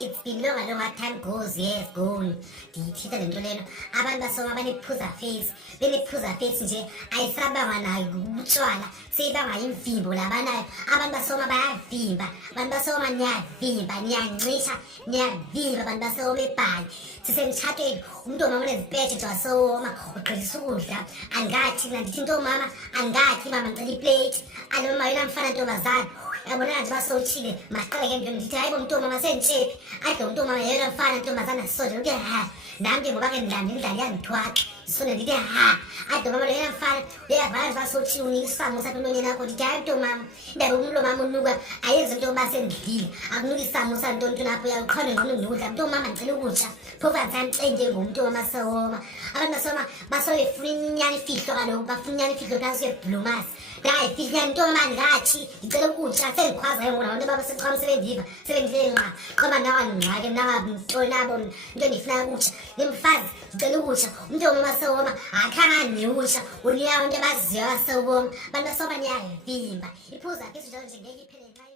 It's been longer time goes, yes, gone. Ndiyithetha le nto lena abantu basoma banephuza face benephuza face nje ayisabangwa nayo utshwala seyibangwa yimvimbo labanayo abantu basoma bayavimba abantu basoma niyavimba niyancisha niyavimba abantu basoma ebhanyi sisemtshatweni umntu omama unezipetshe nje wasoma ugqithisa ukudla angathi mna ndithi ntomama angathi mama ndicela iplate alomama yona mfana ntombazana yabona nje basotshile maqale ke nto ndithi hayi bo mntomama senditshepi ade umntomama yena mfana ntombazana sisonde uke ha nam ke ngoba ke ndidlala yandithwaxa ndisonde ndithi ha ade umama yena mfana uyavala nje basotshile unika isamo sakho entonyeni yakho ndithi hayi mntomama indaba umlo mama unuka ayenzi into yoba sendidlile akunuka isamo santontoni apho uyaqhona ngqono ndikudla mntomama ndicela ukutsha phofu andisandixenge ngumntomama sewoma abantu basoma basoyefuna inyani ifihlo kaloku bafuna inyani ifihlo phantsi kwebhlumasi ndayifihla ntomama ndingathi ndicela ukutsha sendikhwazayo ngoku nabantu abaseqhama sebendiva sebendile nqa qhoma nawangxake nawantoni nabo into endifuna ukutsha nemfazi ndicela ukutsha umntomama sewoma akhanganiutsha uniyawo into abaziyo abasewoma abantu basoma niyavimba iphuza ke izinto nje ngeke iphelele